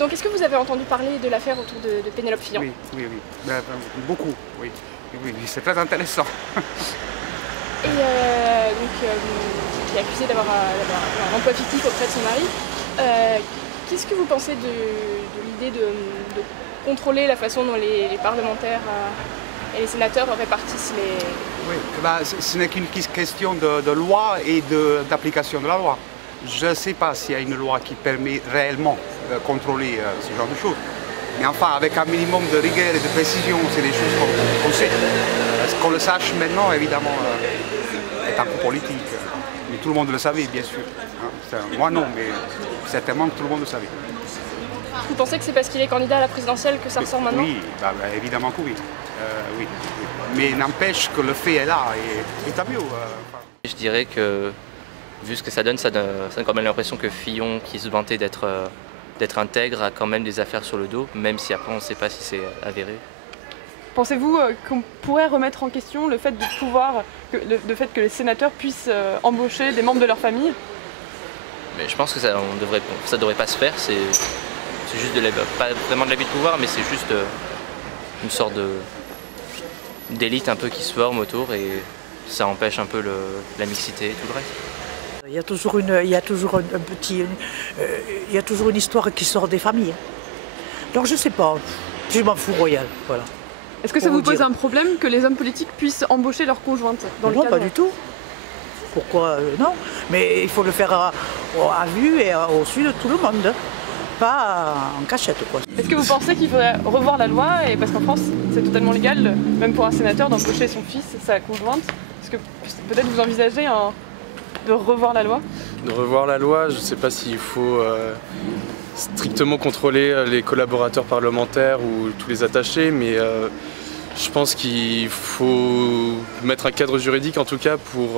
Donc est-ce que vous avez entendu parler de l'affaire autour de Pénélope Fillon? Oui, oui, oui. Beaucoup, oui. Oui, c'est très intéressant. Et qui est accusée d'avoir un emploi fictif auprès de son mari. Qu'est-ce que vous pensez de l'idée de contrôler la façon dont les parlementaires et les sénateurs répartissent les... Oui, ce n'est qu'une question de loi et d'application de la loi. Je ne sais pas s'il y a une loi qui permet réellement de contrôler ce genre de choses. Mais enfin, avec un minimum de rigueur et de précision, c'est des choses qu'on sait. Ce qu'on le sache maintenant, évidemment, est un coup politique. Mais tout le monde le savait, bien sûr. Moi non, mais certainement que tout le monde le savait. Vous pensez que c'est parce qu'il est candidat à la présidentielle que ça ressort maintenant? Oui, évidemment que oui. Oui. Mais n'empêche que le fait est là, et tant mieux. Je dirais que, vu ce que ça donne quand même l'impression que Fillon, qui se vantait d'être intègre, a quand même des affaires sur le dos, même si après on ne sait pas si c'est avéré. Pensez-vous qu'on pourrait remettre en question le fait que les sénateurs puissent embaucher des membres de leur famille? Mais je pense que ça ne devrait pas se faire. C'est juste pas vraiment de l'abus de pouvoir, mais c'est juste une sorte d'élite un peu qui se forme autour, et ça empêche un peu la mixité et tout le reste. Il y a toujours une histoire qui sort des familles. Donc je sais pas, je m'en fous royal, voilà. Est-ce que ça vous pose un problème que les hommes politiques puissent embaucher leurs conjointes dans le cadre... Non, pas du tout. Pourquoi non? Mais il faut le faire à vue et au su de tout le monde, pas en cachette, quoi. Est-ce que vous pensez qu'il faudrait revoir la loi, et parce qu'en France c'est totalement légal, même pour un sénateur, d'embaucher son fils, sa conjointe? Est-ce que peut-être vous envisagez de revoir la loi? De revoir la loi, je ne sais pas s'il faut strictement contrôler les collaborateurs parlementaires ou tous les attachés, mais je pense qu'il faut mettre un cadre juridique en tout cas pour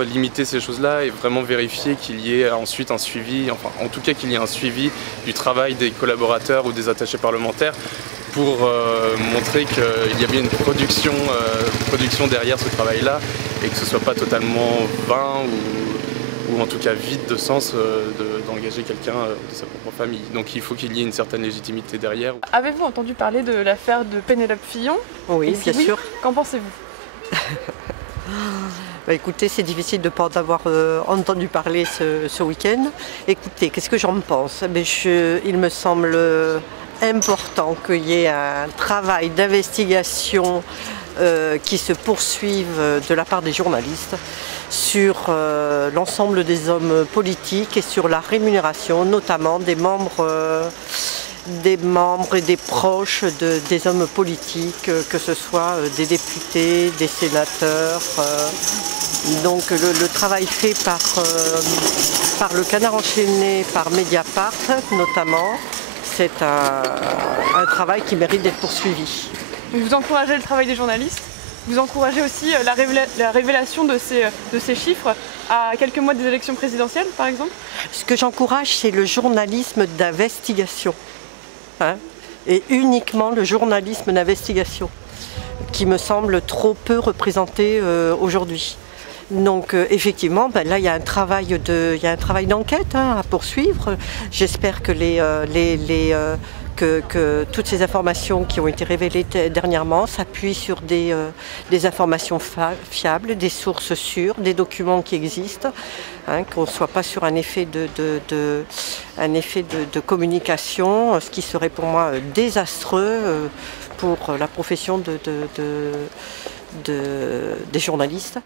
limiter ces choses-là et vraiment vérifier qu'il y ait ensuite un suivi, enfin en tout cas qu'il y ait un suivi du travail des collaborateurs ou des attachés parlementaires pour montrer qu'il y a bien une production derrière ce travail-là et que ce ne soit pas totalement vain ou en tout cas vide de sens d'engager quelqu'un de sa propre famille. Donc il faut qu'il y ait une certaine légitimité derrière. Avez-vous entendu parler de l'affaire de Pénélope Fillon? Oui, bien sûr. Qu'en pensez-vous? Écoutez, c'est difficile de ne pas en avoir entendu parler ce week-end. Écoutez, qu'est-ce que j'en pense? Il me semble important qu'il y ait un travail d'investigation qui se poursuive de la part des journalistes sur l'ensemble des hommes politiques et sur la rémunération, notamment des membres et des proches des hommes politiques, que ce soit des députés, des sénateurs. Donc le travail fait par le Canard enchaîné, par Mediapart notamment, c'est un travail qui mérite d'être poursuivi. Vous encouragez le travail des journalistes? Vous encouragez aussi la révélation de ces chiffres à quelques mois des élections présidentielles, par exemple? Ce que j'encourage, c'est le journalisme d'investigation. Et uniquement le journalisme d'investigation, qui me semble trop peu représenté aujourd'hui. Donc effectivement, là il y a un travail d'enquête à poursuivre. J'espère que que toutes ces informations qui ont été révélées dernièrement s'appuient sur des informations fiables, des sources sûres, des documents qui existent, qu'on ne soit pas sur un effet de communication, ce qui serait pour moi désastreux pour la profession des journalistes.